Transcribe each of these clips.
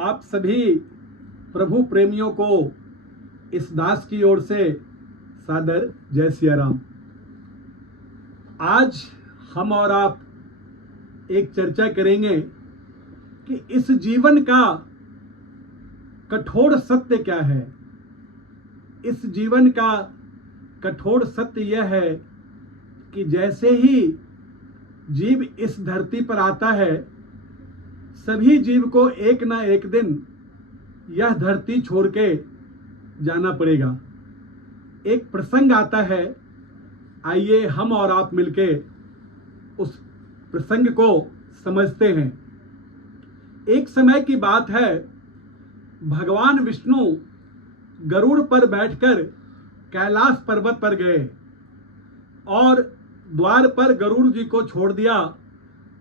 आप सभी प्रभु प्रेमियों को इस दास की ओर से सादर जय सिया राम। आज हम और आप एक चर्चा करेंगे कि इस जीवन का कठोर सत्य क्या है। इस जीवन का कठोर सत्य यह है कि जैसे ही जीव इस धरती पर आता है, सभी जीव को एक ना एक दिन यह धरती छोड़ के जाना पड़ेगा। एक प्रसंग आता है, आइए हम और आप मिलके उस प्रसंग को समझते हैं। एक समय की बात है, भगवान विष्णु गरुड़ पर बैठकर कैलाश पर्वत पर गए और द्वार पर गरुड़ जी को छोड़ दिया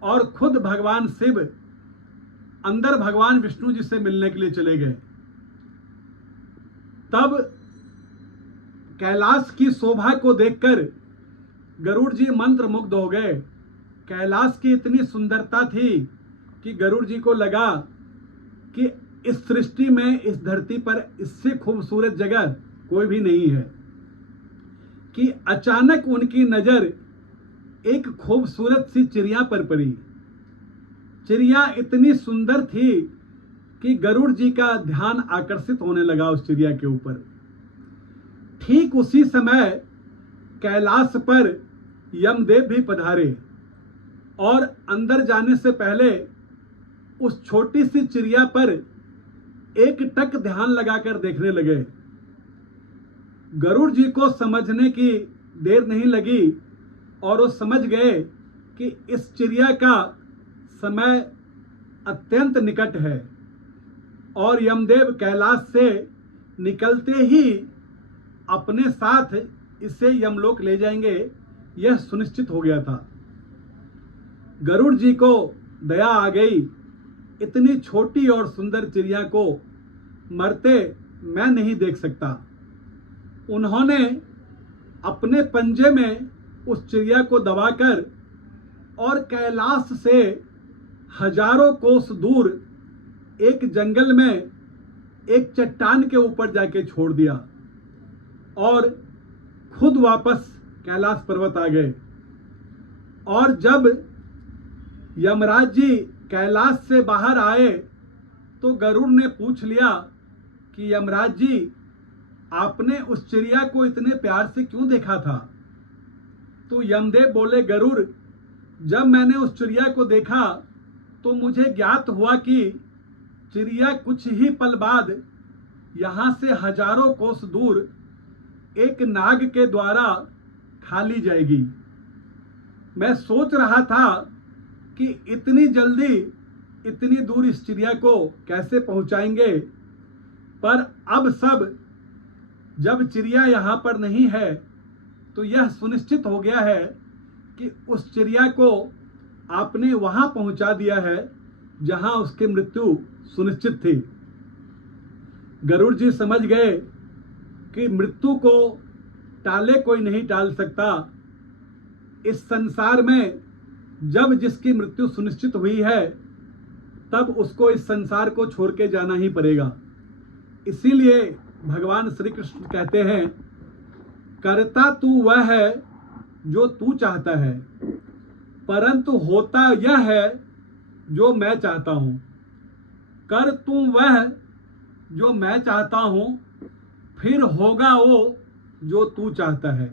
और खुद भगवान शिव अंदर भगवान विष्णु जी से मिलने के लिए चले गए। तब कैलाश की शोभा को देखकर गरुड़ जी मंत्रमुग्ध हो गए। कैलाश की इतनी सुंदरता थी कि गरुड़ जी को लगा कि इस सृष्टि में, इस धरती पर इससे खूबसूरत जगह कोई भी नहीं है। कि अचानक उनकी नजर एक खूबसूरत सी चिड़िया पर पड़ी। चिड़िया इतनी सुंदर थी कि गरुड़ जी का ध्यान आकर्षित होने लगा उस चिड़िया के ऊपर। ठीक उसी समय कैलाश पर यमदेव भी पधारे और अंदर जाने से पहले उस छोटी सी चिड़िया पर एक टक ध्यान लगाकर देखने लगे। गरुड़ जी को समझने की देर नहीं लगी और वो समझ गए कि इस चिड़िया का समय अत्यंत निकट है और यमदेव कैलाश से निकलते ही अपने साथ इसे यमलोक ले जाएंगे, यह सुनिश्चित हो गया था। गरुड़ जी को दया आ गई, इतनी छोटी और सुंदर चिड़िया को मरते मैं नहीं देख सकता। उन्होंने अपने पंजे में उस चिड़िया को दबाकर और कैलाश से हजारों कोस दूर एक जंगल में एक चट्टान के ऊपर जाके छोड़ दिया और खुद वापस कैलाश पर्वत आ गए। और जब यमराज जी कैलाश से बाहर आए तो गरुड़ ने पूछ लिया कि यमराज जी, आपने उस चिड़िया को इतने प्यार से क्यों देखा था? तो यमदेव बोले, गरुड़, जब मैंने उस चिड़िया को देखा तो मुझे ज्ञात हुआ कि चिड़िया कुछ ही पल बाद यहाँ से हजारों कोस दूर एक नाग के द्वारा खा ली जाएगी। मैं सोच रहा था कि इतनी जल्दी इतनी दूर इस चिड़िया को कैसे पहुंचाएंगे, पर अब सब जब चिड़िया यहाँ पर नहीं है तो यह सुनिश्चित हो गया है कि उस चिड़िया को आपने वहां पहुंचा दिया है जहां उसकी मृत्यु सुनिश्चित थी। गरुड़ जी समझ गए कि मृत्यु को टाले कोई नहीं टाल सकता। इस संसार में जब जिसकी मृत्यु सुनिश्चित हुई है तब उसको इस संसार को छोड़ के जाना ही पड़ेगा। इसीलिए भगवान श्री कृष्ण कहते हैं, करता तू वह है जो तू चाहता है, परंतु होता यह है जो मैं चाहता हूं। कर तू वह जो मैं चाहता हूं, फिर होगा वो जो तू चाहता है।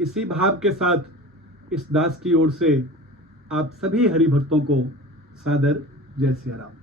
इसी भाव के साथ इस दास की ओर से आप सभी हरि भक्तों को सादर जय सिया राम।